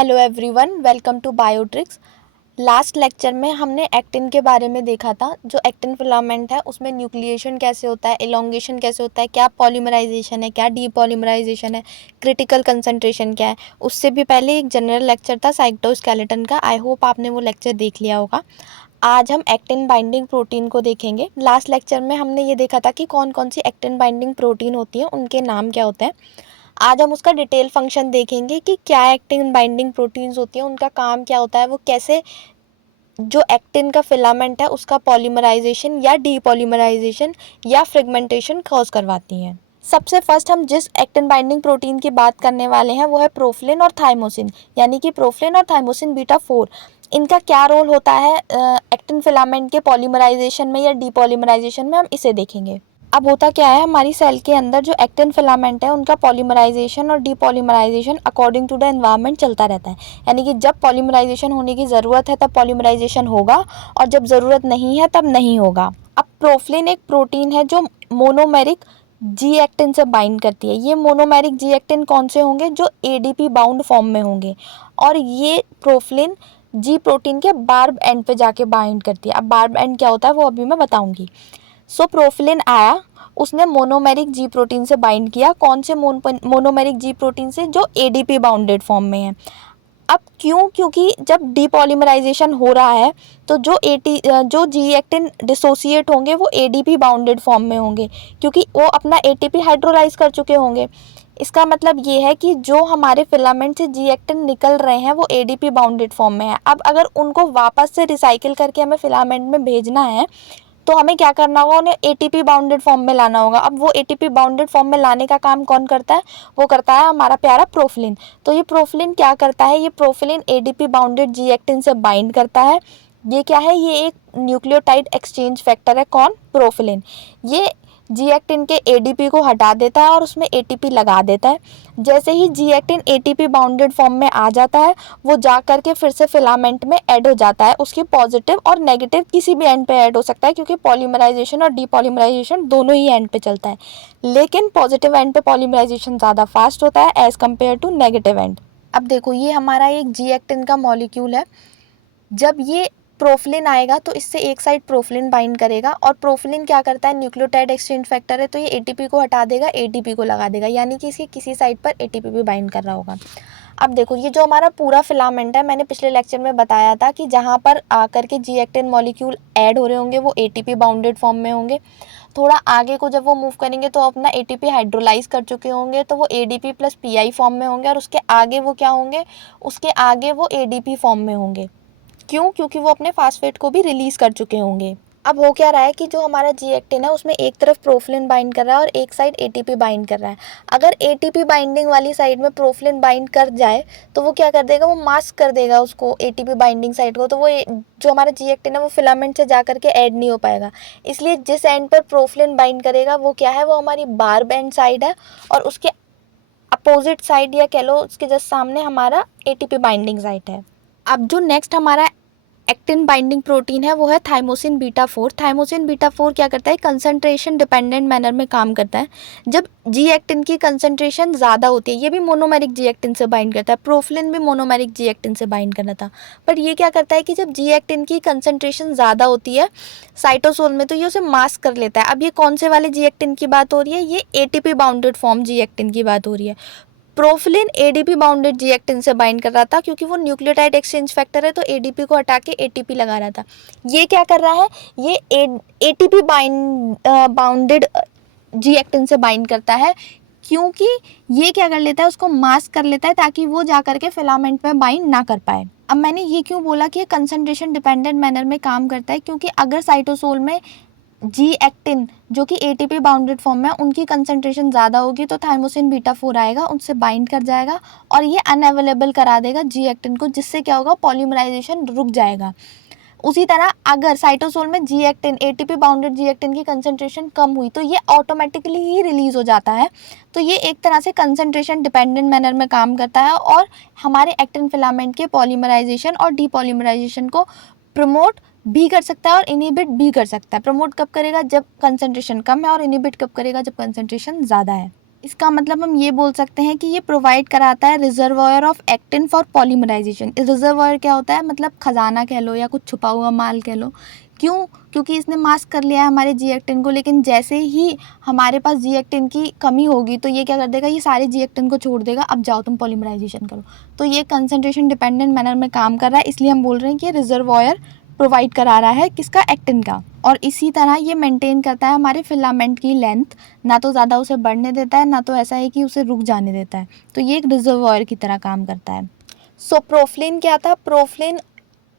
Hello everyone, welcome to Biotrix. Last lecture में हमने actin के बारे में देखा था। जो एक्टिन फिलामेंट है उसमें न्यूक्लिएशन कैसे होता है, एलोंगेशन कैसे होता है, क्या पॉलीमराइजेशन है, क्या डीपॉलीमराइजेशन है, क्रिटिकल कंसंट्रेशन क्या है। उससे भी पहले एक जनरल लेक्चर था साइटोस्केलेटन का। आई होप आपने वो लेक्चर देख लिया होगा। आज हम एक्टिन बाइंडिंग प्रोटीन को देखेंगे। लास्ट लेक्चर में हमने ये देखा था कि कौन कौन सी एक्टिन बाइंडिंग प्रोटीन होती हैं, उनके नाम क्या होते हैं। आज हम उसका डिटेल फंक्शन देखेंगे कि क्या एक्टिन बाइंडिंग प्रोटीन्स होती हैं, उनका काम क्या होता है, वो कैसे जो एक्टिन का फिलामेंट है उसका पॉलीमराइजेशन या डीपॉलीमराइजेशन या फ्रेगमेंटेशन कॉज करवाती हैं। सबसे फर्स्ट हम जिस एक्टिन बाइंडिंग प्रोटीन की बात करने वाले हैं वो है प्रोफिलिन और थाइमोसिन, यानी कि प्रोफिलिन और थाइमोसिन बीटा 4। इनका क्या रोल होता है एक्टिन फिलामेंट के पॉलीमराइजेशन में या डीपॉलीमराइजेशन में, हम इसे देखेंगे। अब होता क्या है, हमारी सेल के अंदर जो एक्टिन फिलामेंट है उनका पॉलीमराइजेशन और depolymerization according to the environment चलता रहता है। यानी कि जब पॉलीमराइजेशन होने की ज़रूरत है तब पॉलीमराइजेशन होगा और जब ज़रूरत नहीं है तब नहीं होगा। अब प्रोफिलिन एक प्रोटीन है जो मोनोमेरिक जी एक्टिन से बाइंड करती है। ये मोनोमेरिक जी एक्टिन कौन से होंगे? जो एडीपी बाउंड फॉर्म में होंगे। और ये प्रोफिलिन जी प्रोटीन के बार्ब एंड पे जाके बाइंड करती है। अब बार्ब एंड क्या होता है वो अभी मैं बताऊंगी। सो प्रोफिलिन आया, उसने मोनोमेरिक जी प्रोटीन से बाइंड किया। कौन से मोनोमेरिक जी प्रोटीन से? जो एडीपी बाउंडेड फॉर्म में है। अब क्यों? क्योंकि जब डीपॉलीमराइजेशन हो रहा है तो जो जी एक्टिन डिसोसिएट होंगे वो एडीपी बाउंडेड फॉर्म में होंगे, क्योंकि वो अपना एटीपी हाइड्रोलाइज कर चुके होंगे। इसका मतलब ये है कि जो हमारे फिलामेंट से जी एक्टिन निकल रहे हैं वो एडीपी बाउंडेड फॉर्म में है। अब अगर उनको वापस से रिसाइकिल करके हमें फिलामेंट में भेजना है तो हमें क्या करना होगा? उन्हें एटीपी बाउंडेड फॉर्म में लाना होगा। अब वो एटीपी बाउंडेड फॉर्म में लाने का काम कौन करता है? वो करता है हमारा प्यारा प्रोफिलिन। तो ये प्रोफिलिन क्या करता है? ये प्रोफिलिन एडीपी बाउंडेड जी एक्टिन से बाइंड करता है। ये क्या है? ये एक न्यूक्लियोटाइड एक्सचेंज फैक्टर है। कौन? प्रोफिलिन। ये जी एक्टिन के एडीपी को हटा देता है और उसमें एटीपी लगा देता है। जैसे ही G actin ATP bounded form में आ जाता है वो जा करके फिर से फिलामेंट में ऐड हो जाता है। उसकी पॉजिटिव और नेगेटिव किसी भी एंड पे ऐड हो सकता है, क्योंकि पॉलीमराइजेशन और डीपॉलीमराइजेशन दोनों ही एंड पे चलता है। लेकिन पॉजिटिव एंड पे पॉलीमराइजेशन ज़्यादा फास्ट होता है as compare to negative end. अब देखो, ये हमारा एक जी एक्टिन का मॉलिक्यूल है। जब ये प्रोफिलिन आएगा तो इससे एक साइड प्रोफिलिन बाइंड करेगा और प्रोफिलिन क्या करता है? न्यूक्लियोटाइड एक्सचेंज फैक्टर है, तो ये एटीपी को हटा देगा, एटीपी को लगा देगा, यानी कि इसके किसी साइड पर एटीपी भी बाइंड कर रहा होगा। अब देखो, ये जो हमारा पूरा फिलामेंट है, मैंने पिछले लेक्चर में बताया था कि जहाँ पर आकर के जी एक्टिन मॉलिक्यूल ऐड हो रहे होंगे वो एटीपी बाउंडेड फॉर्म में होंगे। थोड़ा आगे को जब वो मूव करेंगे तो अपना एटीपी हाइड्रोलाइज कर चुके होंगे, तो वो एडीपी प्लस पीआई फॉर्म में होंगे। और उसके आगे वो क्या होंगे? उसके आगे वो एडीपी फॉर्म में होंगे। क्यों? क्योंकि वो अपने फास्फेट को भी रिलीज कर चुके होंगे। अब हो क्या रहा है कि जो हमारा जी एक्टिन है उसमें एक तरफ प्रोफिलिन बाइंड कर रहा है और एक साइड एटीपी बाइंड कर रहा है। अगर एटीपी बाइंडिंग वाली साइड में प्रोफिलिन बाइंड कर जाए तो वो क्या कर देगा? वो मास्क कर देगा उसको, एटीपी बाइंडिंग साइड को। तो वो जो हमारा जी एक्टिन है वो फिलामेंट से जा करके ऐड नहीं हो पाएगा। इसलिए जिस एंड पर प्रोफिलिन बाइंड करेगा वो क्या है? वो हमारी बार्ब एंड साइड है। और उसके अपोजिट साइड या कह लो उसके जस्ट सामने हमारा एटीपी बाइंडिंग साइट है। अब जो नेक्स्ट हमारा एक्टिन बाइंडिंग प्रोटीन है वो है थाइमोसिन बीटा 4। थाइमोसिन बीटा 4 क्या करता है? कंसंट्रेशन डिपेंडेंट मैनर में काम करता है। जब जी एक्टिन की कंसंट्रेशन ज़्यादा होती है, ये भी मोनोमेरिक जी एक्टिन से बाइंड करता है, प्रोफिलिन भी मोनोमेरिक जी एक्टिन से बाइंड करना था। पर ये क्या करता है कि जब जी एक्टिन की कंसंट्रेशन ज़्यादा होती है साइटोसोल में तो ये उसे मास्क कर लेता है। अब ये कौन से वाले जी एक्टिन की बात हो रही है? ये ATP bounded form G actin की बात हो रही है। प्रोफिलिन एडीपी बाउंडेड जी एक्टिन से बाइंड कर रहा था, क्योंकि वो न्यूक्लियोटाइड एक्सचेंज फैक्टर है, तो एडीपी को हटा के एटीपी लगा रहा था। ये क्या कर रहा है? ये एटीपी बाउंडेड जी एक्टिन से बाइंड करता है, क्योंकि ये क्या कर लेता है? उसको मास्क कर लेता है ताकि वो जा करके फिलामेंट में बाइंड ना कर पाए। अब मैंने ये क्यों बोला कि ये कंसंट्रेशन डिपेंडेंट मैनर में काम करता है? क्योंकि अगर साइटोसोल में जी एक्टिन जो कि एटीपी बाउंडेड फॉर्म में उनकी कंसंट्रेशन ज़्यादा होगी तो थाइमोसिन बीटा 4 आएगा, उनसे बाइंड कर जाएगा और ये अनअवेलेबल करा देगा जी एक्टिन को, जिससे क्या होगा? पॉलीमराइजेशन रुक जाएगा। उसी तरह अगर साइटोसोल में जी actin ATP bounded G actin की कंसंट्रेशन कम हुई तो ये ऑटोमेटिकली ही रिलीज हो जाता है। तो ये एक तरह से कंसंट्रेशन डिपेंडेंट मैनर में काम करता है और हमारे एक्टिन फिलामेंट के पॉलीमराइजेशन और डीपॉलीमराइजेशन को प्रमोट भी कर सकता है और इनहिबिट भी कर सकता है। प्रमोट कब करेगा? जब कंसंट्रेशन कम है, और इनहिबिट कब करेगा? जब कंसंट्रेशन ज़्यादा है। इसका मतलब हम ये बोल सकते हैं कि ये प्रोवाइड कराता है reservoir of actin for polymerization. Reservoir क्या होता है, मतलब खजाना कह लो या कुछ छुपा हुआ माल कह लो। क्यों? क्योंकि इसने मास्क कर लिया है हमारे जी एक्टिन को, लेकिन जैसे ही हमारे पास जी एक्टिन की कमी होगी तो ये क्या कर देगा, ये सारे जी एक्टिन को छोड़ देगा, अब जाओ तुम पॉलीमराइजेशन करो। तो ये कंसंट्रेशन डिपेंडेंट मैनर में काम कर रहा है, इसलिए हम बोल रहे हैं कि ये रिजर्वॉयर प्रोवाइड करा रहा है किसका, एक्टिन का। और इसी तरह ये मेंटेन करता है हमारे फिलामेंट की लेंथ, ना तो ज़्यादा उसे बढ़ने देता है, ना तो ऐसा है कि उसे रुक जाने देता है। तो ये एक रिजर्वॉयर की तरह काम करता है। सो प्रोफ्लिन क्या था? प्रोफ्लिन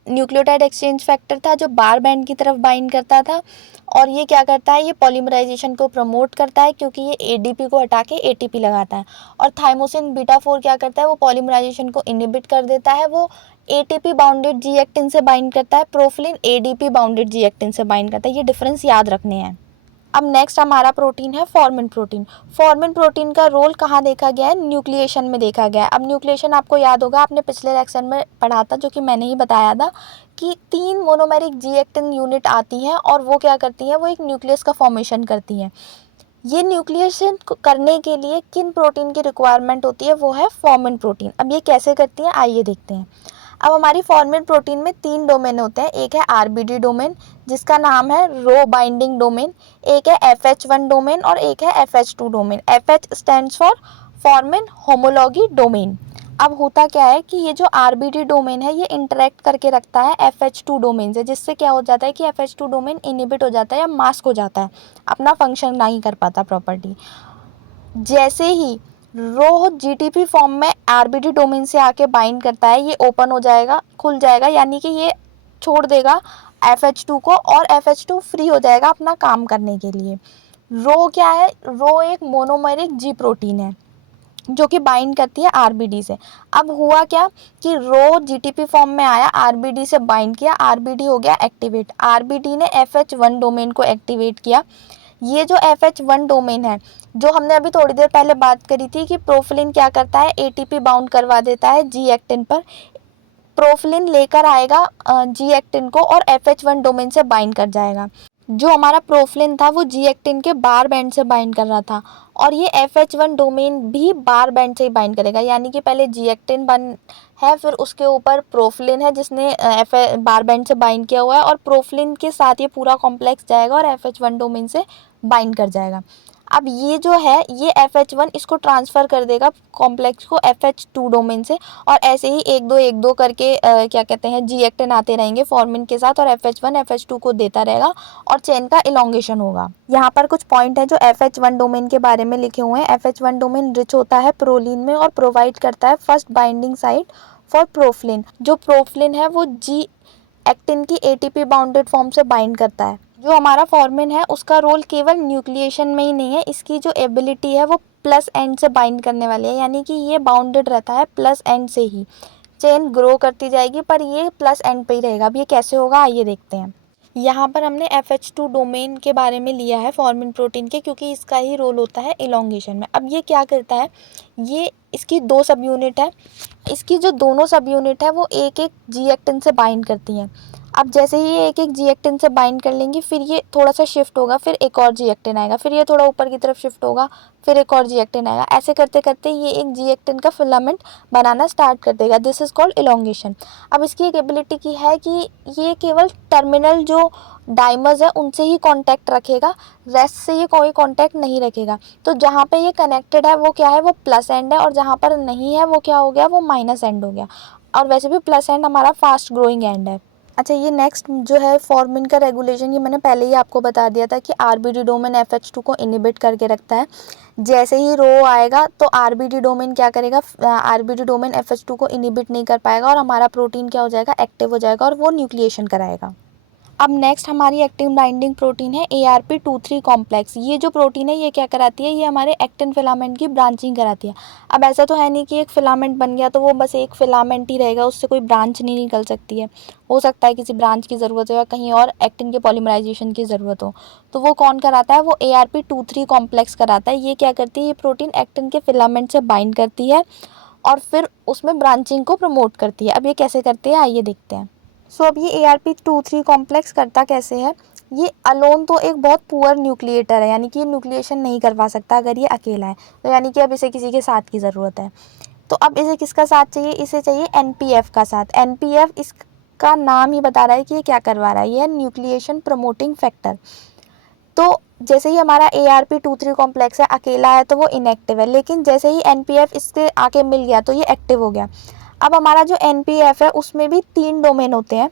न्यूक्लियोटाइड एक्सचेंज फैक्टर था जो बार बैंड की तरफ बाइंड करता था, और ये क्या करता है, ये पॉलीमराइजेशन को प्रमोट करता है क्योंकि ये एडीपी को हटा के एटीपी लगाता है। और थाइमोसिन बीटा 4 क्या करता है, वो पॉलीमराइजेशन को इनहिबिट कर देता है, वो एटीपी बाउंडेड जी एक्टिन से बाइंड करता है, प्रोफ्लिन एडीपी बाउंडेड जी एक्टिन से बाइंड करता है। ये डिफरेंस याद रखने हैं। अब नेक्स्ट हमारा प्रोटीन है फॉर्मिन प्रोटीन। फॉर्मिन प्रोटीन का रोल कहाँ देखा गया है? न्यूक्लिएशन में देखा गया है। अब न्यूक्लिएशन आपको याद होगा, आपने पिछले लेक्चर में पढ़ा था, जो कि मैंने ही बताया था कि 3 मोनोमेरिक जी एक्टिन यूनिट आती हैं और वो क्या करती हैं, वो एक न्यूक्लियस का फॉर्मेशन करती हैं। ये न्यूक्लिएशन करने के लिए किन प्रोटीन की रिक्वायरमेंट होती है? वो है फॉर्मिन प्रोटीन। अब ये कैसे करती हैं, आइए देखते हैं। अब हमारी फॉर्मिन प्रोटीन में 3 डोमेन होते हैं। एक है आरबीडी डोमेन जिसका नाम है रो बाइंडिंग डोमेन, एक है FH1 डोमेन और एक है FH2 domain. FH stands for formin homology domain. अब होता क्या है कि ये जो आरबीडी डोमेन है ये इंटरेक्ट करके रखता है FH2 डोमेन से, जिससे क्या हो जाता है कि FH2 डोमेन इनहिबिट हो जाता है या मास्क हो जाता है, अपना फंक्शन नहीं कर पाता प्रॉपर्टी। जैसे ही रो जीटीपी फॉर्म में आरबीडी डोमेन से आके बाइंड करता है, ये ओपन हो जाएगा, खुल जाएगा, यानी कि ये छोड़ देगा FH2 को और FH2 फ्री हो जाएगा अपना काम करने के लिए। रो क्या है? रो एक मोनोमेरिक जी प्रोटीन है जो कि बाइंड करती है आरबीडी से। अब हुआ क्या कि रो जीटीपी फॉर्म में आया, आरबीडी से बाइंड किया, आरबीडी हो गया एक्टिवेट, आरबीडी ने FH1 डोमेन को एक्टिवेट किया। ये जो FH1 डोमेन है, जो हमने अभी थोड़ी देर पहले बात करी थी कि प्रोफिलिन क्या करता है, एटीपी बाउंड करवा देता है जी एक्टिन पर। प्रोफिलिन लेकर आएगा जी एक्टिन को और FH1 डोमेन से बाइंड कर जाएगा। जो हमारा प्रोफिलिन था वो जी एक्टिन के बार बैंड से बाइंड कर रहा था, और ये FH1 डोमेन भी बार बैंड से ही बाइंड करेगा, यानी कि पहले जी एक्टिन बन है, फिर उसके ऊपर प्रोफिलिन है जिसने बार बैंड से बाइंड किया हुआ है, और प्रोफिलिन के साथ ये पूरा कॉम्प्लेक्स जाएगा और FH1 डोमेन से बाइंड कर जाएगा। अब ये जो है, ये FH1 इसको ट्रांसफ़र कर देगा कॉम्प्लेक्स को FH2 डोमेन से, और ऐसे ही एक दो करके क्या कहते हैं, जी एक्टिन आते रहेंगे फॉर्मिन के साथ, और FH1 FH2 को देता रहेगा और चेन का इलोंगेशन होगा। यहाँ पर कुछ पॉइंट है जो FH1 डोमेन के बारे में लिखे हुए हैं। FH1 डोमेन रिच होता है प्रोलीन में और प्रोवाइड करता है फर्स्ट बाइंडिंग साइट फॉर प्रोफिलिन। जो प्रोफिलिन है वो जी एक्टिन की एटीपी बाउंडेड फॉर्म से बाइंड करता है। जो हमारा फॉर्मिन है उसका रोल केवल न्यूक्लिएशन में ही नहीं है, इसकी जो एबिलिटी है वो प्लस एंड से बाइंड करने वाली है, यानी कि ये बाउंडेड रहता है प्लस एंड से ही। चेन ग्रो करती जाएगी पर ये प्लस एंड पे ही रहेगा। अब ये कैसे होगा, आइए देखते हैं। यहाँ पर हमने FH2 डोमेन के बारे में लिया है फॉर्मिन प्रोटीन के, क्योंकि इसका ही रोल होता है इलोंगेशन में। अब ये क्या करता है, ये इसकी 2 सब यूनिट है, इसकी जो दोनों सब यूनिट है वो एक एक जी एक्टिन से बाइंड करती हैं। अब जैसे ही ये एक एक जी एक्टिन से बाइंड कर लेंगी, फिर ये थोड़ा सा शिफ्ट होगा, फिर एक और जी एक्टिन आएगा, फिर ये थोड़ा ऊपर की तरफ शिफ्ट होगा, फिर एक और जी एक्टिन आएगा। ऐसे करते करते ये एक जी एक्टिन का फिलामेंट बनाना स्टार्ट कर देगा। This is called elongation. अब इसकी एक एबिलिटी की है कि ये केवल टर्मिनल जो डाइमर्स है उनसे ही कांटेक्ट रखेगा, रेस्ट से ये कोई कांटेक्ट नहीं रखेगा। तो जहाँ पे ये कनेक्टेड है वो क्या है, वो प्लस एंड है, और जहाँ पर नहीं है वो क्या हो गया, वो माइनस एंड हो गया। और वैसे भी प्लस एंड हमारा फास्ट ग्रोइंग एंड है। अच्छा, ये नेक्स्ट जो है फॉर्मिन का रेगुलेशन, ये मैंने पहले ही आपको बता दिया था कि आरबीडी डोमेन FH2 को इनहिबिट करके रखता है। जैसे ही रो आएगा तो आरबीडी डोमेन क्या करेगा, आरबीडी डोमेन FH2 को इनहिबिट नहीं कर पाएगा और हमारा प्रोटीन क्या हो जाएगा, एक्टिव हो जाएगा और वो न्यूक्लिएशन कराएगा। अब नेक्स्ट हमारी एक्टिन बाइंडिंग प्रोटीन है ARP23 कॉम्प्लेक्स। ये जो प्रोटीन है ये क्या कराती है, ये हमारे एक्टिन फिलामेंट की ब्रांचिंग कराती है। अब ऐसा तो है नहीं कि एक फिलामेंट बन गया तो वो बस एक फिलामेंट ही रहेगा, उससे कोई ब्रांच नहीं निकल सकती है। हो सकता है किसी ब्रांच की ज़रूरत हो या कहीं और एक्टिन के पॉलीमराइजेशन की ज़रूरत हो, तो वो कौन कराता है, वो ARP23 कॉम्प्लेक्स कराता है। ये क्या करती है, ये प्रोटीन एक्टिन के फिलामेंट से बाइंड करती है और फिर उसमें ब्रांचिंग को प्रमोट करती है। अब ये कैसे करती है, आइए देखते हैं। सो अब ये ARP23 कॉम्प्लेक्स करता कैसे है, ये अलोन तो एक बहुत पुअर न्यूक्लिएटर है, यानी कि ये न्यूक्लिएशन नहीं करवा सकता अगर ये अकेला है, तो यानी कि अब इसे किसी के साथ की ज़रूरत है। तो अब इसे किसका साथ चाहिए, इसे चाहिए एनपीएफ का साथ। एनपीएफ इसका नाम ही बता रहा है कि ये क्या करवा रहा है, ये है न्यूक्लिएशन प्रमोटिंग फैक्टर। तो जैसे ही हमारा ARP23 कॉम्प्लेक्स है अकेला है तो वो इनएक्टिव है, लेकिन जैसे ही NPF इससे आके मिल गया तो ये एक्टिव हो गया। अब हमारा जो NPF है उसमें भी 3 डोमेन होते हैं,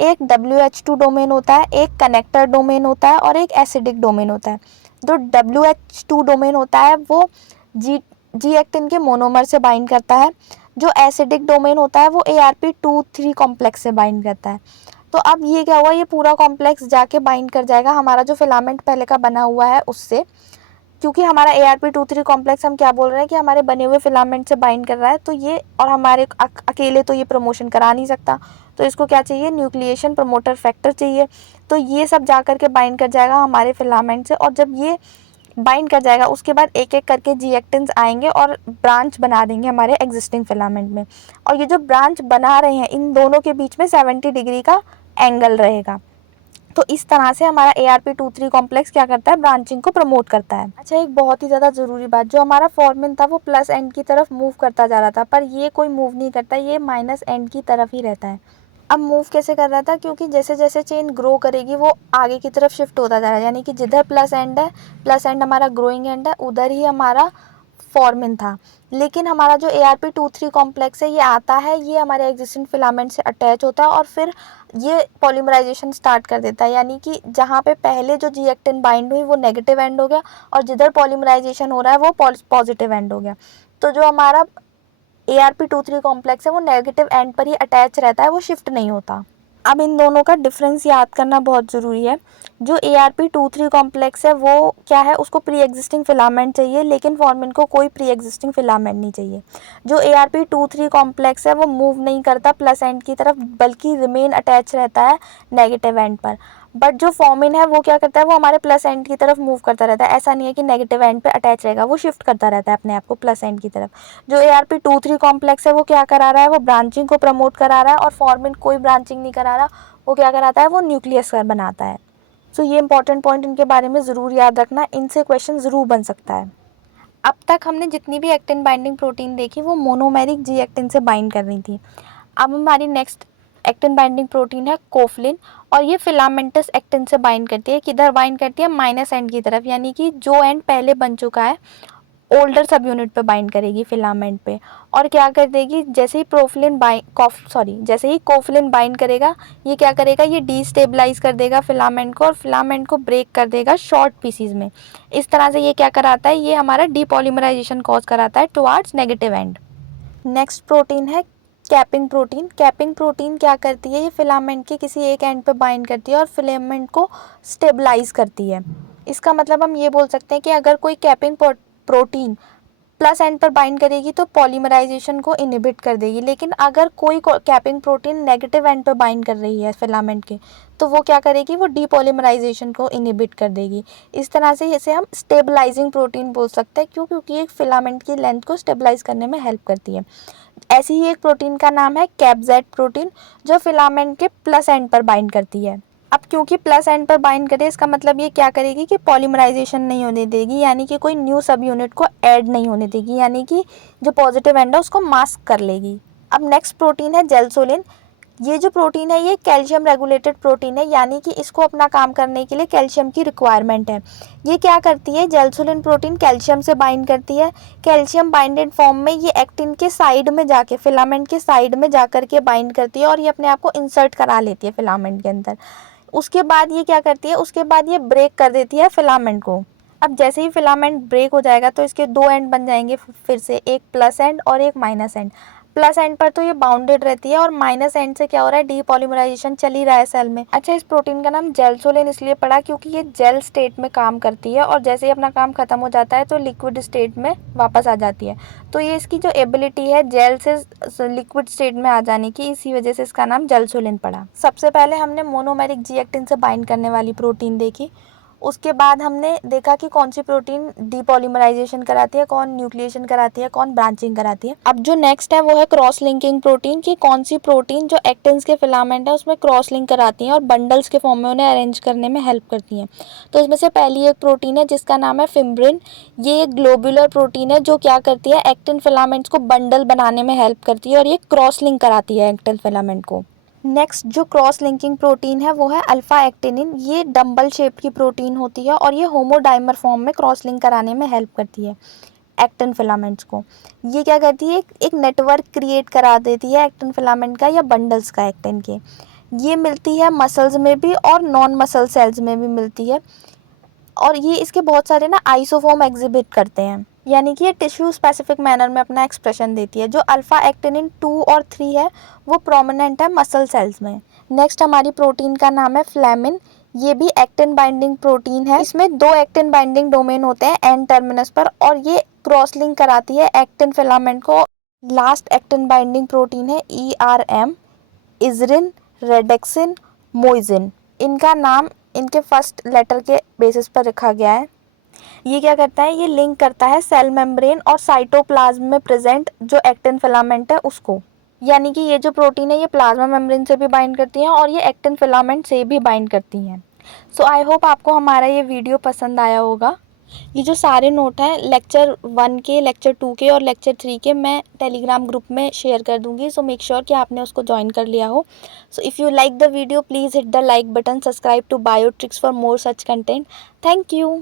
एक WH2 डोमेन होता है, एक कनेक्टर डोमेन होता है और एक एसिडिक डोमेन होता है। जो WH2 डोमेन होता है वो जी एक्टिन के मोनोमर से बाइंड करता है, जो एसिडिक डोमेन होता है वो ARP23 कॉम्प्लेक्स से बाइंड करता है। तो अब ये क्या हुआ, ये पूरा कॉम्प्लेक्स जाके बाइंड कर जाएगा हमारा जो फिलामेंट पहले का बना हुआ है उससे, क्योंकि हमारा ARP23 कॉम्प्लेक्स हम क्या बोल रहे हैं कि हमारे बने हुए फिलामेंट से बाइंड कर रहा है, तो ये और हमारे अकेले तो ये प्रमोशन करा नहीं सकता, तो इसको क्या चाहिए, न्यूक्लिएशन प्रमोटर फैक्टर चाहिए। तो ये सब जा कर के बाइंड कर जाएगा हमारे फिलामेंट से, और जब ये बाइंड कर जाएगा उसके बाद एक एक करके जी एक्टिन्स आएंगे और ब्रांच बना देंगे हमारे एग्जिस्टिंग फिलामेंट में। और ये जो ब्रांच बना रहे हैं इन दोनों के बीच में 70 डिग्री का एंगल रहेगा। तो इस तरह से हमारा ARP23 कॉम्प्लेक्स क्या करता है, ब्रांचिंग को प्रमोट करता है। अच्छा, एक बहुत ही ज़्यादा ज़रूरी बात, जो हमारा फॉर्मिन था वो प्लस एंड की तरफ मूव करता जा रहा था, पर ये कोई मूव नहीं करता, ये माइनस एंड की तरफ ही रहता है। अब मूव कैसे कर रहा था, क्योंकि जैसे जैसे चेन ग्रो करेगी वो आगे की तरफ शिफ्ट होता जा रहा है, यानी कि जिधर प्लस एंड है, प्लस एंड हमारा ग्रोइंग एंड है, उधर ही हमारा फॉर्मिन था। लेकिन हमारा जो ARP23 कॉम्प्लेक्स है ये आता है, ये हमारे एग्जिस्टिंग फिलामेंट से अटैच होता है और फिर ये पॉलीमराइजेशन स्टार्ट कर देता है, यानी कि जहाँ पे पहले जो जी एक्टिन बाइंड हुई वो नेगेटिव एंड हो गया और जिधर पॉलीमराइजेशन हो रहा है वो पॉजिटिव एंड हो गया। तो जो हमारा ARP23 कॉम्प्लेक्स है वो नेगेटिव एंड पर ही अटैच रहता है, वो शिफ्ट नहीं होता। अब इन दोनों का डिफरेंस याद करना बहुत ज़रूरी है। जो ARP23 कॉम्प्लेक्स है वो क्या है, उसको प्री एग्जिस्टिंग फिलामेंट चाहिए, लेकिन फॉर्मिन को कोई प्री एग्जिस्टिंग फिलामेंट नहीं चाहिए। जो ARP23 कॉम्प्लेक्स है वो मूव नहीं करता प्लस एंड की तरफ, बल्कि रिमेन अटैच रहता है नेगेटिव एंड पर। बट जो फॉर्मिन है वो क्या करता है, वो हमारे प्लस एंड की तरफ मूव करता रहता है, ऐसा नहीं है कि नेगेटिव एंड पे अटैच रहेगा, वो शिफ्ट करता रहता है अपने आप को प्लस एंड की तरफ। जो ARP23 कॉम्प्लेक्स है वो क्या करा रहा है, वो ब्रांचिंग को प्रमोट करा रहा है, और फॉर्मिन कोई ब्रांचिंग नहीं करा रहा, वो क्या कराता है, वो न्यूक्लियस बनाता है। सो ये इंपॉर्टेंट पॉइंट इनके बारे में ज़रूर याद रखना, इनसे क्वेश्चन ज़रूर बन सकता है। अब तक हमने जितनी भी एक्टिन बाइंडिंग प्रोटीन देखी वो मोनोमेरिक जी एक्टिन से बाइंड कर रही थी। अब हमारी नेक्स्ट एक्टिन बाइंडिंग प्रोटीन है कोफलिन, और ये फिलामेंटस एक्टिन से बाइंड करती है। किधर बाइंड करती है, माइनस एंड की तरफ, यानी कि जो एंड पहले बन चुका है ओल्डर सब यूनिट पे बाइंड करेगी फिलामेंट पे। और क्या कर देगी, जैसे ही जैसे ही कोफलिन बाइंड करेगा, ये क्या करेगा, ये डीस्टेबलाइज कर देगा फिलामेंट को और फिलामेंट को ब्रेक कर देगा शॉर्ट पीसीज में। इस तरह से ये क्या कराता है, ये हमारा डीपॉलीमराइजेशन कॉज कराता है towards negative and. Next protein है कैपिंग प्रोटीन। कैपिंग प्रोटीन क्या करती है, ये फिलामेंट के किसी एक एंड पे बाइंड करती है और फिलामेंट को स्टेबलाइज करती है। इसका मतलब हम ये बोल सकते हैं कि अगर कोई कैपिंग प्रोटीन प्लस एंड पर बाइंड करेगी तो पॉलीमराइजेशन को इनहिबिट कर देगी, लेकिन अगर कोई कैपिंग प्रोटीन नेगेटिव एंड पर बाइंड कर रही है फिलामेंट के, तो वो क्या करेगी, वो डीपॉलीमराइजेशन को इनहिबिट कर देगी। इस तरह से इसे हम स्टेबलाइजिंग प्रोटीन बोल सकते हैं, क्योंकि एक फिलामेंट की लेंथ को स्टेबलाइज करने में हेल्प करती है। ऐसी ही एक प्रोटीन का नाम है कैपजेड प्रोटीन, जो फिलामेंट के प्लस एंड पर बाइंड करती है। अब क्योंकि प्लस एंड पर बाइंड करे, इसका मतलब ये क्या करेगी कि पॉलीमराइजेशन नहीं होने देगी, यानी कि कोई न्यू सब यूनिट को ऐड नहीं होने देगी, यानी कि जो पॉजिटिव एंड है उसको मास्क कर लेगी। अब नेक्स्ट प्रोटीन है जेलसोलिन। ये जो प्रोटीन है ये कैल्शियम रेगुलेटेड प्रोटीन है, यानी कि इसको अपना काम करने के लिए कैल्शियम की रिक्वायरमेंट है। ये क्या करती है, जेलसोलिन प्रोटीन कैल्शियम से बाइंड करती है। कैल्शियम बाइंडेड फॉर्म में ये एक्टिन के साइड में जाके, फिलामेंट के साइड में जाकर के बाइंड करती है और ये अपने आप को इंसर्ट करा लेती है फिलामेंट के अंदर। उसके बाद ये क्या करती है, उसके बाद ये ब्रेक कर देती है फिलामेंट को। अब जैसे ही फिलामेंट ब्रेक हो जाएगा तो इसके दो एंड बन जाएंगे फिर से, एक प्लस एंड और एक माइनस एंड। प्लस एंड पर तो ये बाउंडेड रहती है और माइनस एंड से क्या हो रहा है, डीपॉलीमराइजेशन चल ही रहा है सेल में। अच्छा, इस प्रोटीन का नाम जेलसोलिन इसलिए पड़ा क्योंकि ये जेल स्टेट में काम करती है और जैसे ही अपना काम खत्म हो जाता है तो लिक्विड स्टेट में वापस आ जाती है। तो ये इसकी जो एबिलिटी है जेल से लिक्विड स्टेट में आ जाने की, इसी वजह से इसका नाम जेलसोलिन पड़ा। सबसे पहले हमने मोनोमेरिक जी एक्टिन से बाइंड करने वाली प्रोटीन देखी, उसके बाद हमने देखा कि कौन सी प्रोटीन डीपॉलीमराइजेशन कराती है, कौन न्यूक्लिएशन कराती है, कौन ब्रांचिंग कराती है। अब जो नेक्स्ट है वो है क्रॉस लिंकिंग प्रोटीन, कि कौन सी प्रोटीन जो एक्टिन्स के फिलामेंट है उसमें क्रॉस लिंक कराती हैं और बंडल्स के फॉर्म में उन्हें अरेंज करने में हेल्प करती हैं। तो इसमें से पहली एक प्रोटीन है जिसका नाम है फिब्रिन। ये एक ग्लोबुलर प्रोटीन है जो क्या करती है, एक्टिन फिलामेंट्स को बंडल बनाने में हेल्प करती है और ये क्रॉस लिंक कराती है एक्टिन फिलामेंट को। नेक्स्ट जो क्रॉस लिंकिंग प्रोटीन है वो है अल्फा एक्टिनिन। ये डंबल शेप की प्रोटीन होती है और ये होमोडाइमर फॉर्म में क्रॉस लिंक कराने में हेल्प करती है एक्टिन फिलामेंट्स को। ये क्या करती है, एक नेटवर्क क्रिएट करा देती है एक्टिन फिलामेंट का या बंडल्स का एक्टिन के। ये मिलती है मसल्स में भी और नॉन मसल सेल्स में भी मिलती है, और ये इसके बहुत सारे ना आइसोफॉर्म एग्जिबिट करते हैं, यानी कि ये टिश्यू स्पेसिफिक मैनर में अपना एक्सप्रेशन देती है। जो अल्फा एक्टिनिन 2 और 3 है वो प्रोमिनेंट है मसल सेल्स में। नेक्स्ट हमारी प्रोटीन का नाम है फ्लेमिन। ये भी एक्टिन बाइंडिंग प्रोटीन है। इसमें 2 एक्टिन बाइंडिंग डोमेन होते हैं एन टर्मिनस पर, और ये क्रॉस लिंक कराती है एक्टिन फिलामेंट को। लास्ट एक्टिन बाइंडिंग प्रोटीन है ERM, इजरिन, रेडेक्सिन, मोइजिन। इनका नाम इनके फर्स्ट लेटर के बेसिस पर रखा गया है। ये क्या करता है, ये लिंक करता है सेल मेम्ब्रेन और साइटोप्लाज्म में प्रेजेंट जो एक्टिन फिलामेंट है उसको। यानी कि ये जो प्रोटीन है ये प्लाज्मा मेम्ब्रेन से भी बाइंड करती हैं और ये एक्टिन फिलामेंट से भी बाइंड करती हैं। सो आई होप आपको हमारा ये वीडियो पसंद आया होगा। ये जो सारे नोट हैं लेक्चर 1 के, लेक्चर 2 के और लेक्चर 3 के मैं टेलीग्राम ग्रुप में शेयर कर दूंगी। सो मेक श्योर कि आपने उसको ज्वाइन कर लिया हो। So if you like the video please hit the like button, subscribe to Biotrix for more such content. Thank you.